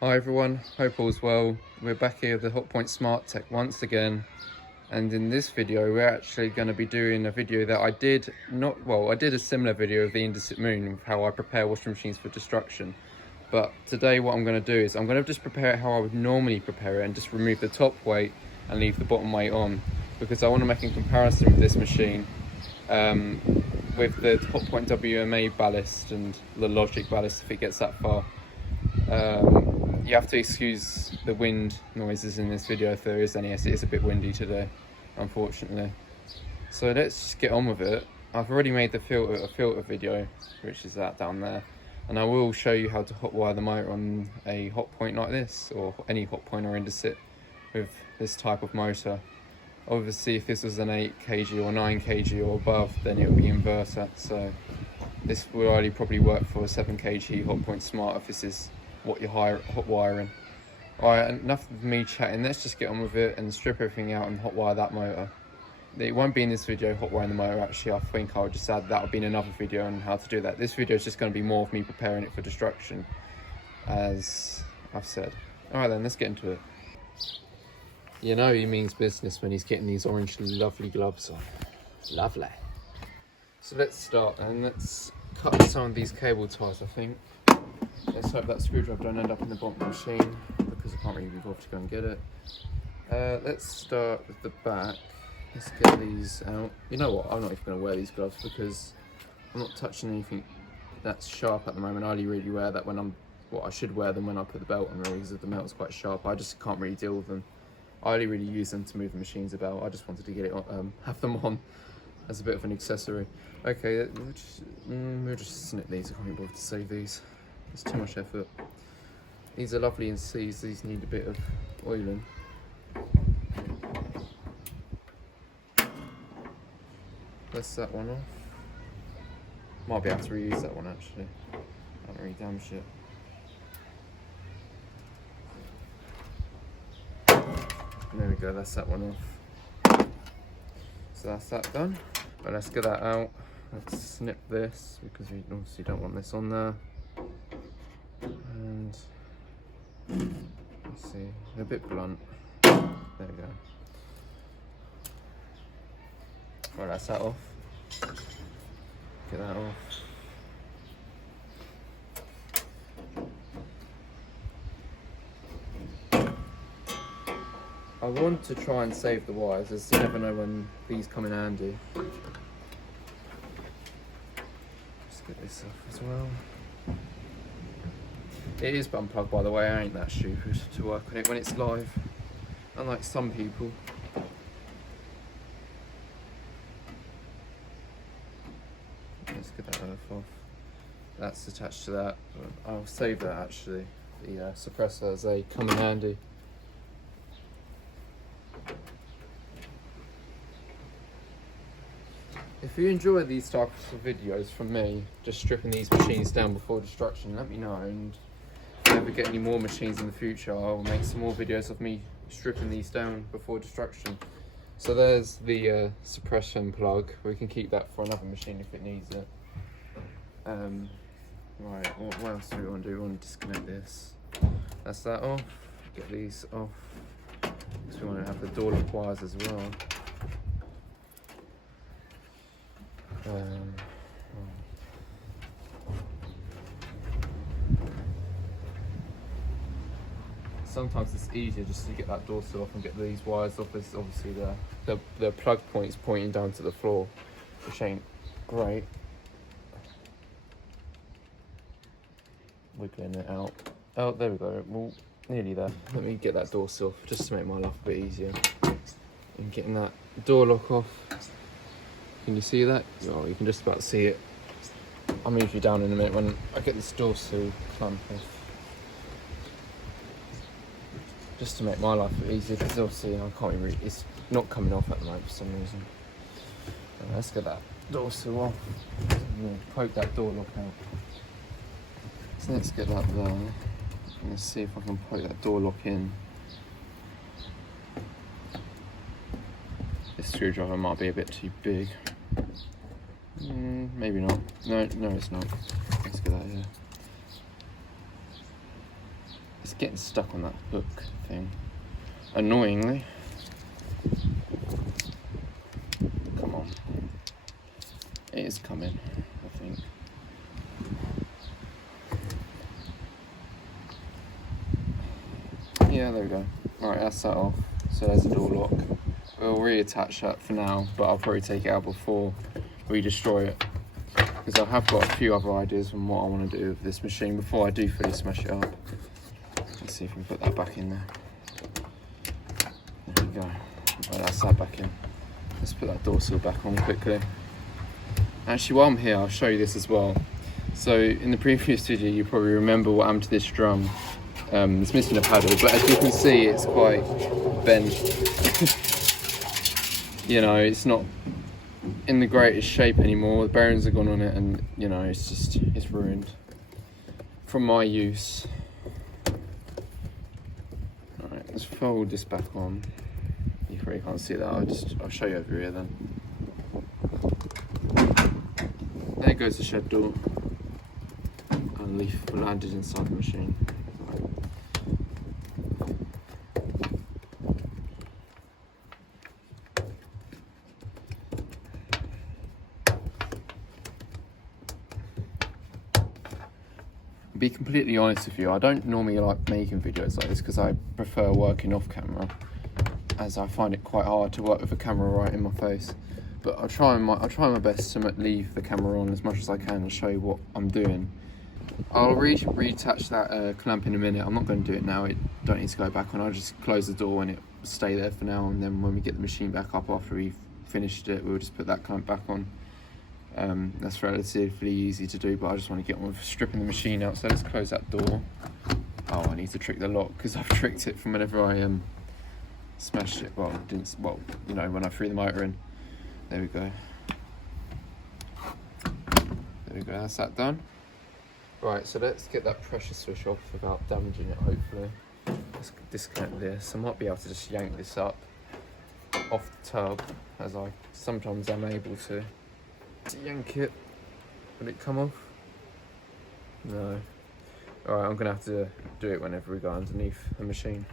Hi everyone, hope all's well. We're back here with the Hotpoint Smart Tech once again, and in this video we're actually going to be doing a video that I did a similar video of the Indesit Moon of how I prepare washing machines for destruction. But today what I'm going to do is I'm going to just prepare it how I would normally prepare it and just remove the top weight and leave the bottom weight on, because I want to make a comparison with this machine with the Hotpoint WMA ballast and the Logic ballast if it gets that far. You have to excuse the wind noises in this video if there is any, as it is a bit windy today, unfortunately. So let's just get on with it. I've already made a filter video, which is that down there, and I will show you how to hotwire the motor on a Hotpoint like this, or any Hotpoint or Indesit with this type of motor. Obviously if this was an 8 kg or 9 kg or above, then it would be inverter, so this will only probably work for a 7 kg Hotpoint Smart if this is what you're hot wiring. Alright, enough of me chatting, let's just get on with it and strip everything out and hotwire that motor. It won't be in this video hotwiring the motor, actually. I think I'll just add that would be in another video on how to do that. This video is just going to be more of me preparing it for destruction, as I've said. Alright then, let's get into it. You know he means business when he's getting these orange lovely gloves on. Lovely. So let's start and let's cut some of these cable ties, I think. Let's hope that screwdriver don't end up in the bottom of the machine, because I can't really be bothered to go and get it. Let's start with the back. Let's get these out. You know what, I'm not even going to wear these gloves because I'm not touching anything that's sharp at the moment. I only really wear that when I should wear them when I put the belt on, really, because the metal's quite sharp. I just can't really deal with them. I only really use them to move the machines about. I just wanted to get it on, have them on as a bit of an accessory. Okay, we'll just snip these. I can't be bothered to save these. It's too much effort. These are lovely in C's. These need a bit of oiling. That's that one off. Might be able to reuse that one actually. I haven't really damaged it. There we go, that's that one off. So that's that done. But let's get that out. Let's snip this because we obviously don't want this on there. And let's see, they're a bit blunt. There we go. Right, that's that off. Get that off. I want to try and save the wires, as you never know when these come in handy. Just get this off as well. It is unplugged, by the way. I ain't that stupid to work on it when it's live, unlike some people. Let's get that earth off. That's attached to that. I'll save that actually. The suppressor, as they come in handy. If you enjoy these types of videos from me, just stripping these machines down before destruction, let me know, and if I ever get any more machines in the future, I'll make some more videos of me stripping these down before destruction. So there's the suppression plug. We can keep that for another machine if it needs it. Right, what else do we want to do? We want to disconnect this. That's that off. Get these off, because we want to have the door lock wires as well. Sometimes it's easier just to get that door sill off and get these wires off. This is obviously the plug point is pointing down to the floor, which ain't great. Wiggling it out. Oh, there we go. Well, nearly there. Let me get that door sill off just to make my life a bit easier. And getting that door lock off. Can you see that? Oh, you can just about see it. I'll move you down in a minute when I get this door sill clamp off. Just to make my life a bit easier, because obviously I can't really, it's not coming off at the moment for some reason. So let's get that door sill off. Poke that door lock out. So let's get that there. Let's see if I can poke that door lock in. This screwdriver might be a bit too big. Maybe not. No, it's not. Let's get that here. It's getting stuck on that hook thing, annoyingly. Come on. It is coming, I think. Yeah, there we go. Alright, that's that off. So there's the door lock. We'll reattach that for now, but I'll probably take it out before we destroy it. Because I have got a few other ideas on what I want to do with this machine before I do fully smash it up. Let's see if we can put that back in there. There we go. Right, that's that back in. Let's put that door sill back on quickly. Actually, while I'm here, I'll show you this as well. So in the previous video, you probably remember what happened to this drum. It's missing a paddle, but as you can see, it's quite bent. You know, it's not in the greatest shape anymore. The bearings are gone on it, and you know, it's ruined from my use. Alright, let's fold this back on. You probably can't see that. I'll show you over here then. There goes the shed door. And leaf landed inside the machine. Be completely honest with you, I don't normally like making videos like this because I prefer working off camera, as I find it quite hard to work with a camera right in my face. But I'll try my best to leave the camera on as much as I can and show you what I'm doing. I'll reattach that clamp in a minute. I'm not going to do it now. It don't need to go back on. I'll just close the door and it will stay there for now. And then when we get the machine back up after we've finished it, we'll just put that clamp back on. That's relatively easy to do, but I just want to get on with stripping the machine out. So let's close that door. Oh, I need to trick the lock because I've tricked it from whenever I smashed it. Well, you know, when I threw the motor in. There we go. There we go. That's that done. Right, so let's get that pressure switch off without damaging it. Hopefully, let's disconnect this. I might be able to just yank this up off the tub, as I sometimes am able to yank it. Will it come off? No. Alright, I'm gonna have to do it whenever we go underneath the machine.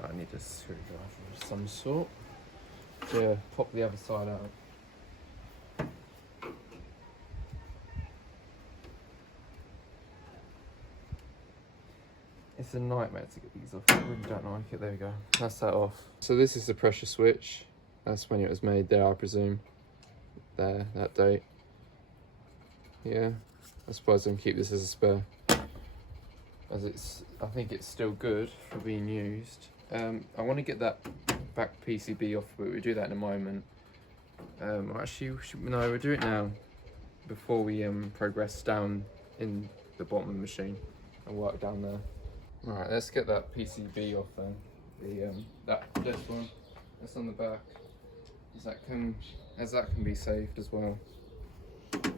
I need a screwdriver of some sort to pop the other side out. It's a nightmare to get these off. I really don't like it. There we go. That's that off. So this is the pressure switch. That's when it was made there, I presume. There, that date. Yeah. I suppose I can keep this as a spare, as I think it's still good for being used. I want to get that back PCB off, but we'll do that in a moment. Actually, no, we'll do it now before we progress down in the bottom of the machine and work down there. Alright, let's get that PCB off then. This one that's on the back, as that can be saved as well. I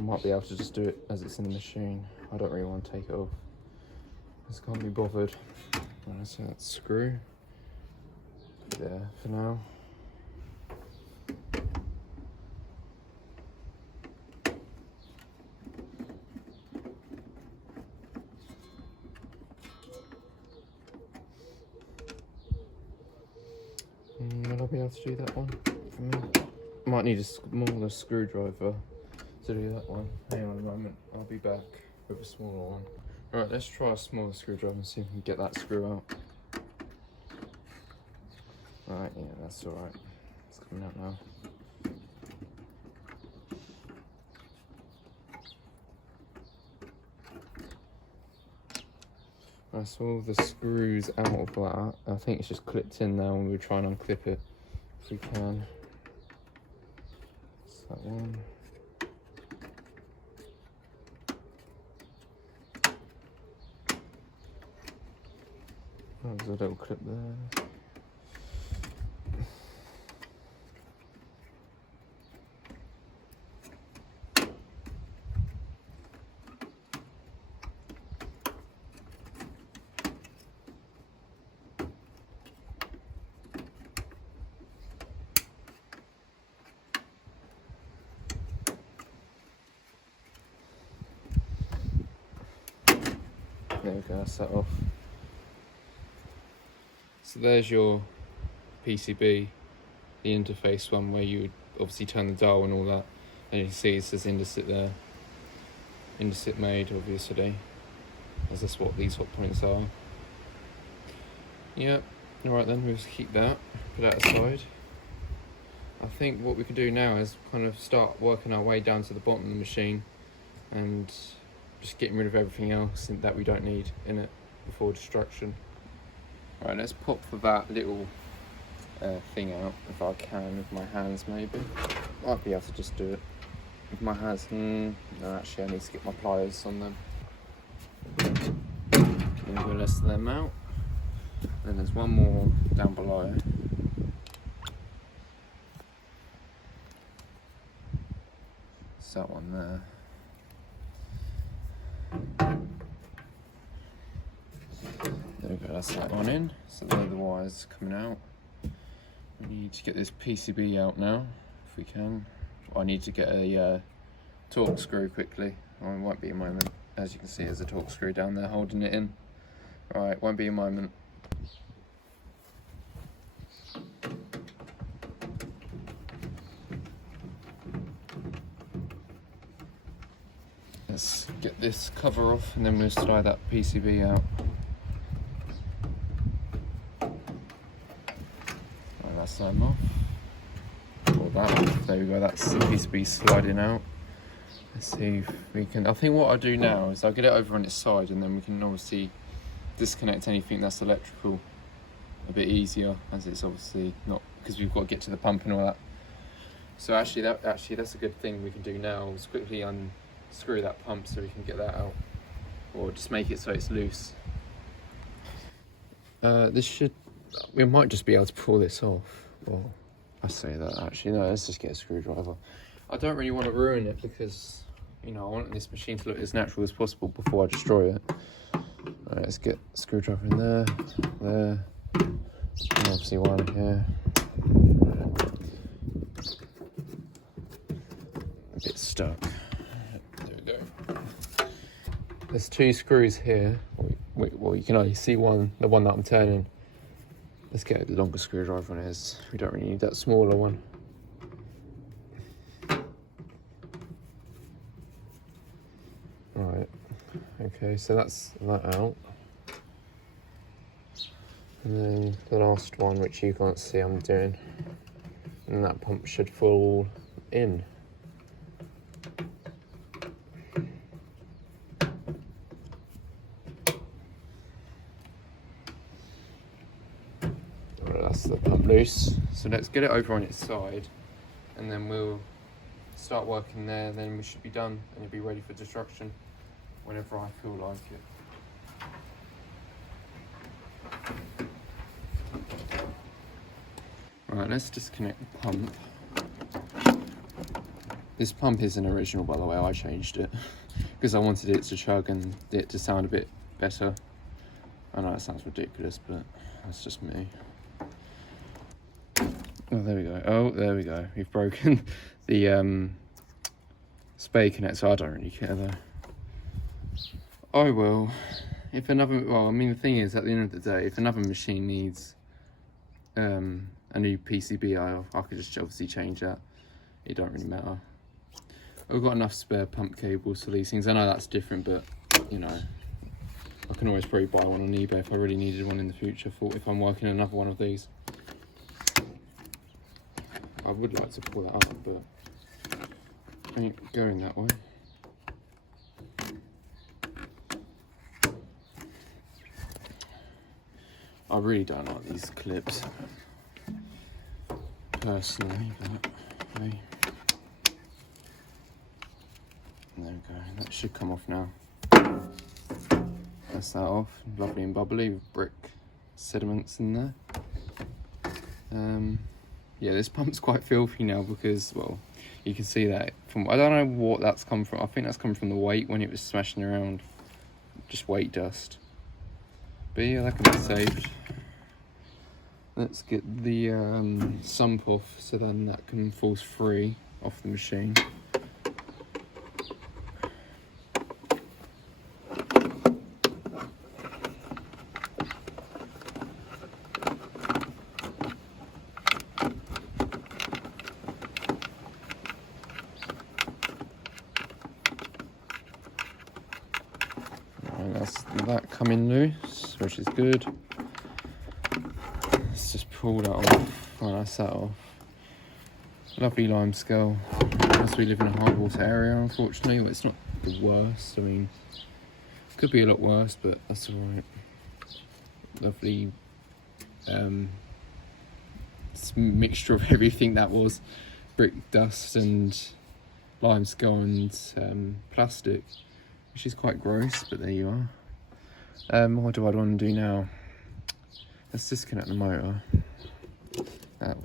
might be able to just do it as it's in the machine. I don't really want to take it off. Just can't be bothered. Alright, so that screw there for now. Will I be able to do that one for me? Might need a smaller screwdriver to do that one. Hang on a moment, I'll be back with a smaller one. Right, let's try a smaller screwdriver and see if we can get that screw out. Alright, yeah, that's alright. It's coming out now. Right, so all the screws out of that. I think it's just clipped in now and we'll try and unclip it if we can. That's that one. There's a little clip there. There we go, that's that off. So there's your PCB, the interface one where you would obviously turn the dial and all that. And you can see it says Indesit there. Indesit made, obviously, as that's what these hot points are. Yep, alright then, we'll just keep that, put that aside. I think what we can do now is kind of start working our way down to the bottom of the machine and just getting rid of everything else that we don't need in it before destruction. Right, let's pop for that little thing out, if I can, with my hands maybe. Might be able to just do it with my hands. No, actually I need to get my pliers on them. We'll less them out. Then there's one more down below. It's that one there. There we go, that's that one in. So there are the wires coming out. We need to get this PCB out now, if we can. I need to get a torque screw quickly. Oh, it won't be a moment. As you can see, there's a torque screw down there holding it in. Alright, won't be a moment. Let's get this cover off and then we'll slide that PCB out. Right, that's them off. Pull that off. There we go, that's the PCB sliding out. Let's see if we can. I think what I'll do now is I'll get it over on its side and then we can obviously disconnect anything that's electrical a bit easier, as it's obviously not, because we've got to get to the pump and all that. So actually that's a good thing we can do now, is quickly unscrew that pump so we can get that out, or just make it so it's loose. We might just be able to pull this off. Well, I say that actually, no, let's just get a screwdriver. I don't really want to ruin it because, you know, I want this machine to look as natural as possible before I destroy it. Right, let's get a screwdriver in there, and obviously one here. A bit stuck. There we go. There's two screws here. Well, you can only see one, the one that I'm turning. Let's get a longer screwdriver on it. We don't really need that smaller one. Right, okay, so that's that out. And then the last one, which you can't see I'm doing, and that pump should fall in. Right, that's the pump loose. So let's get it over on its side, and then we'll start working there, and then we should be done, and it'll be ready for destruction whenever I feel like it. Right, let's disconnect the pump. This pump isn't original, by the way. I changed it because I wanted it to chug and it to sound a bit better. I know that sounds ridiculous, but that's just me. Oh, there we go. Oh, there we go. We've broken the spade connector. I don't really care though. I will. If another, well, I mean, the thing is, at the end of the day, if another machine needs a new PCB, I could just obviously change that. It don't really matter. I've got enough spare pump cables for these things. I know that's different, but you know, I can always probably buy one on eBay if I really needed one in the future. If I'm working another one of these, I would like to pull that up, but I ain't going that way. I really don't like these clips, personally, but hey. There we go, that should come off now. That's that off, lovely and bubbly with brick sediments in there. Yeah, this pump's quite filthy now because, well, you can see that from, I don't know what that's come from. I think that's come from the weight when it was smashing around, just weight dust. But yeah, that can be saved. Let's get the sump off so then that can fall free off the machine. that coming loose, which is good. Let's just pull that off. Right, that's that off. Lovely lime scale. As we live in a high water area, unfortunately, but it's not the worst. I mean, could be a lot worse, but that's alright. Lovely mixture of everything that was brick dust and limescale and plastic, which is quite gross, but there you are. What do I want to do now? Let's disconnect the motor. That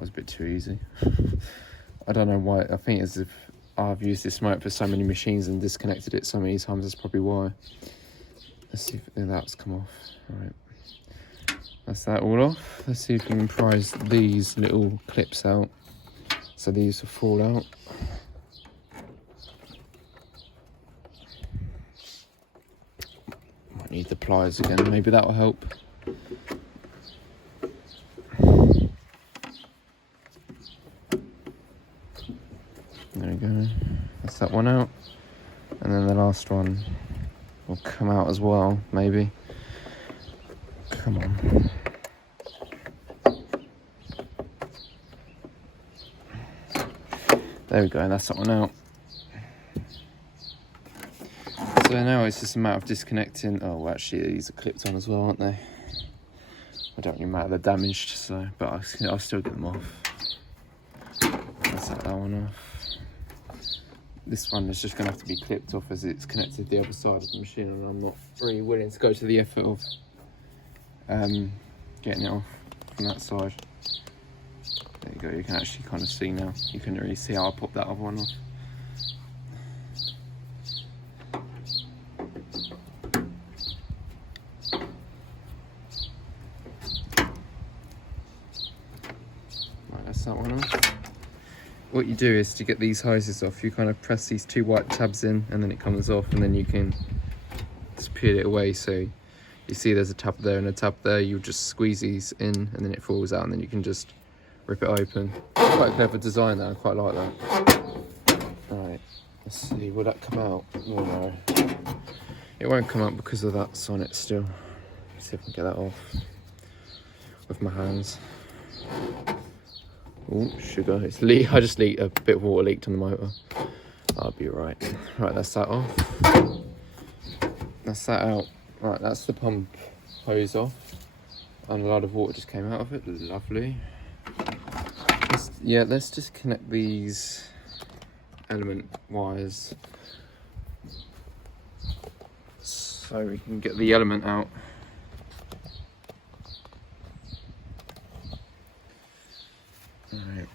was a bit too easy. I don't know why. I think as if I've used this motor for so many machines and disconnected it so many times, that's probably why. Let's see if that's come off. Alright, that's that all off. Let's see if we can prise these little clips out so these will fall out. Might need the pliers again, maybe that will help. There we go, that's that one out, and then the last one will come out as well, maybe. Come on. There we go, that's that one out. So now it's just a matter of disconnecting. Oh, actually these are clipped on as well, aren't they? I don't really matter, they're damaged, so, but I'll still get them off. Let's take that one off. This one is just going to have to be clipped off as it's connected to the other side of the machine, and I'm not really willing to go to the effort of getting it off from that side. There you go, you can actually kind of see now. You can really see how I popped that other one off. Right, that's that one off. What you do is to get these hoses off, you kind of press these two white tabs in and then it comes off, and then you can just peel it away. So you see there's a tab there and a tab there, you just squeeze these in and then it falls out, and then you can just rip it open. Quite a clever design there, I quite like that. Right, let's see, will that come out? Oh no, it won't come out because of that sonnet still. Let's see if I can get that off with my hands. Oh, sugar, it's leak. I just leaked a bit of water leaked on the motor. That'll be right. Right, that's that off. That's that out. Right, that's the pump hose off. And a lot of water just came out of it. Lovely. Let's just connect these element wires so we can get the element out. Alright.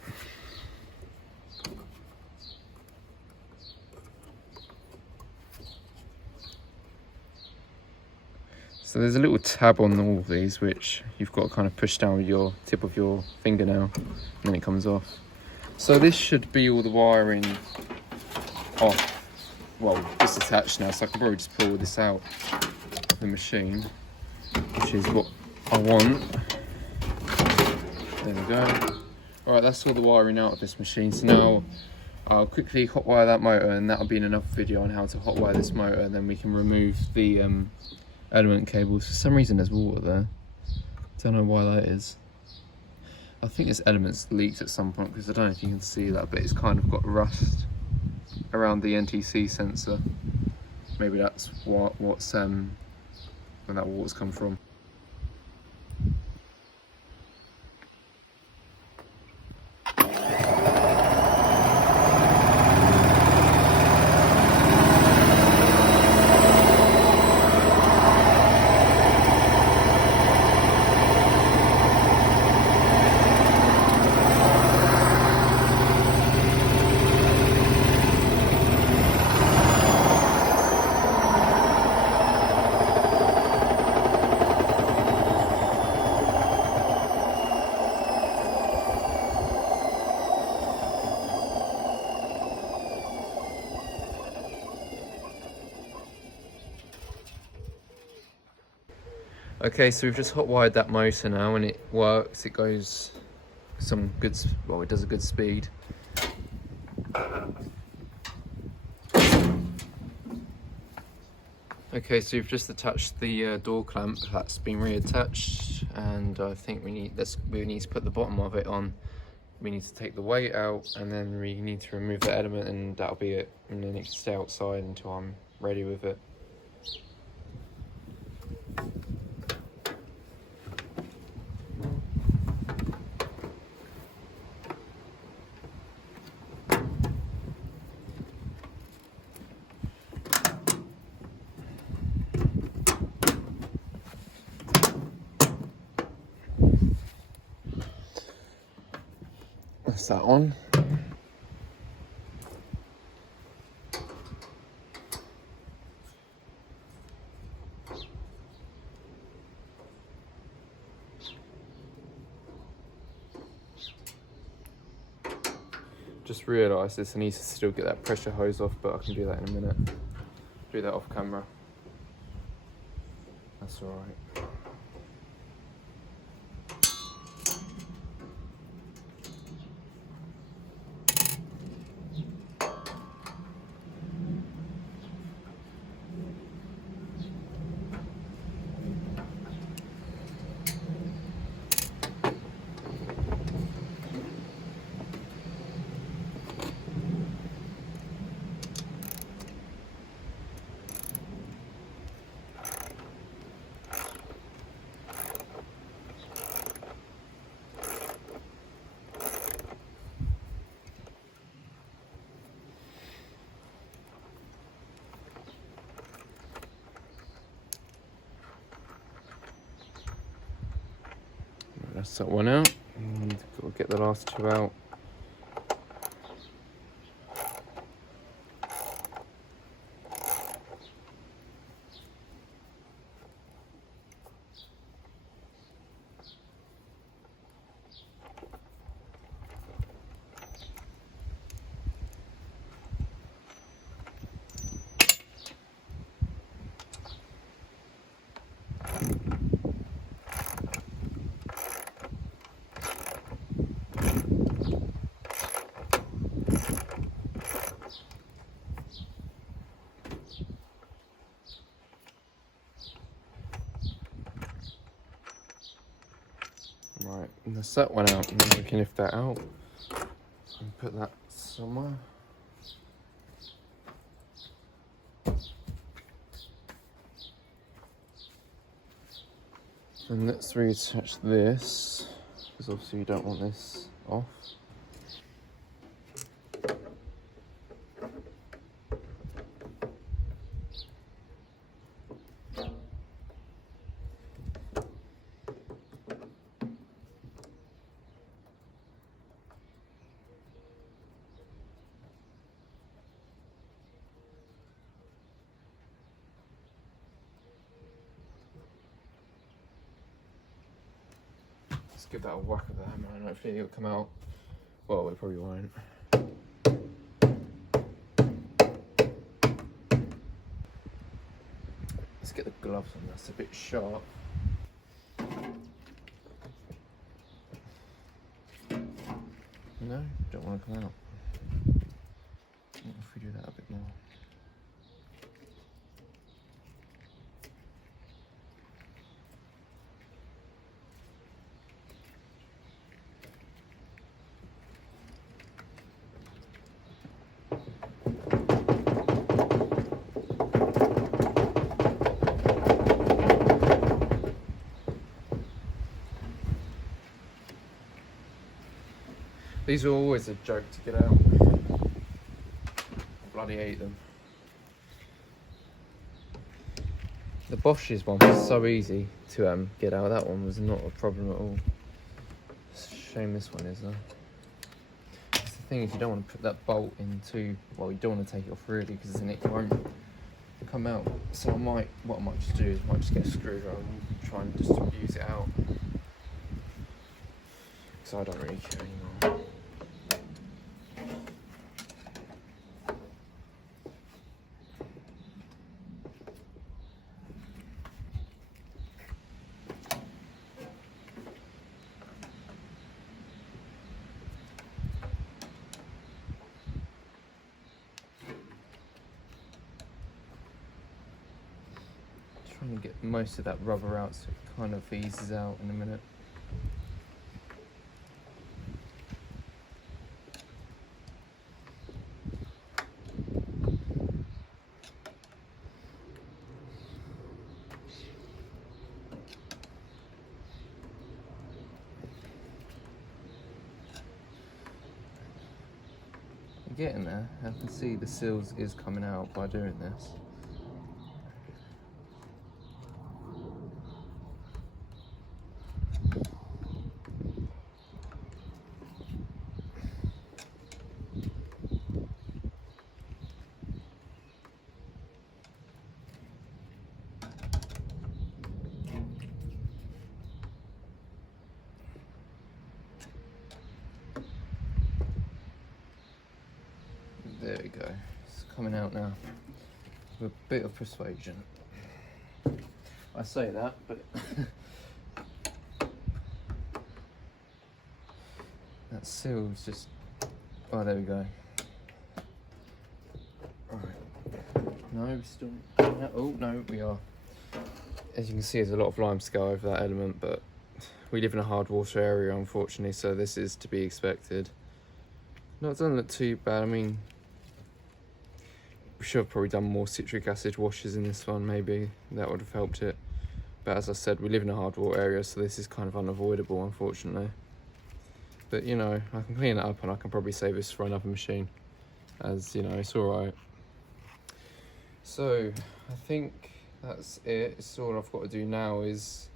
So there's a little tab on all of these which you've got to kind of push down with your tip of your fingernail, and then it comes off. So this should be all the wiring off. Well, it's attached now, so I can probably just pull this out of the machine, which is what I want. There we go. Alright, that's all the wiring out of this machine. So now I'll quickly hotwire that motor, and that'll be another video on how to hotwire this motor, and then we can remove the element cables. For some reason there's water there. Don't know why that is. I think this element's leaked at some point, because I don't know if you can see that, but it's kind of got rust around the NTC sensor. Maybe that's where that water's come from. Okay, so we've just hot wired that motor now, and it works. It goes it does a good speed. Okay, so you've just attached the door clamp. That's been reattached, and I think we need to put the bottom of it on. We need to take the weight out, and then we need to remove the element, and that'll be it. And then it can stay outside until I'm ready with it. That's that on. Just realised this, I need to still get that pressure hose off, but I can do that in a minute. Do that off camera. That's alright. That's that one out, and we'll get the last two out. Right, and that's that one out, and then we can lift that out and put that somewhere. And let's reattach this, because obviously you don't want this off. Let's give that a whack of the hammer and hopefully it'll come out. Well, it probably won't. Let's get the gloves on, that's a bit sharp. No, don't want to come out. What if we do that a bit more? These are always a joke to get out. I bloody hate them. The Bosch's one was so easy to get out. That one was not a problem at all. It's a shame this one is though. The thing is, you don't want to put that bolt into, well, you don't want to take it off really, because then it won't come out. So what I might just do is I might just get a screwdriver and try and just use it out. Because I don't really care anymore. trying to get most of that rubber out so it kind of eases out in a minute. Getting there. I can see the seals is coming out by doing this. There we go, it's coming out now with a bit of persuasion. I say that, but that seal's just, oh there we go. Right, no, we still, oh no, we are. As you can see, there's a lot of limescale over that element, but we live in a hard water area unfortunately, so this is to be expected. No, it doesn't look too bad. I mean, we should have probably done more citric acid washes in this one, maybe that would have helped it, but as I said, we live in a hard water area, so this is kind of unavoidable unfortunately. But you know, I can clean it up and I can probably save this for another machine, as you know, it's alright. So I think that's it. So all I've got to do now is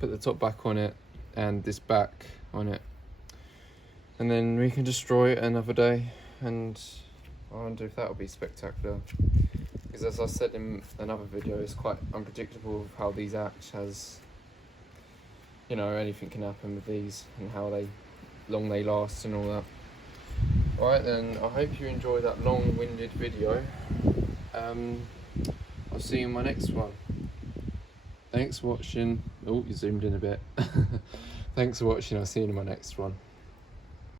put the top back on it and this back on it, and then we can destroy it another day, and I wonder if that would be spectacular, because as I said in another video, it's quite unpredictable of how these act, as you know, anything can happen with these and how long they last and all that. Alright then, I hope you enjoyed that long-winded video. I'll see you in my next one. Thanks for watching. Oh, you zoomed in a bit. Thanks for watching, I'll see you in my next one.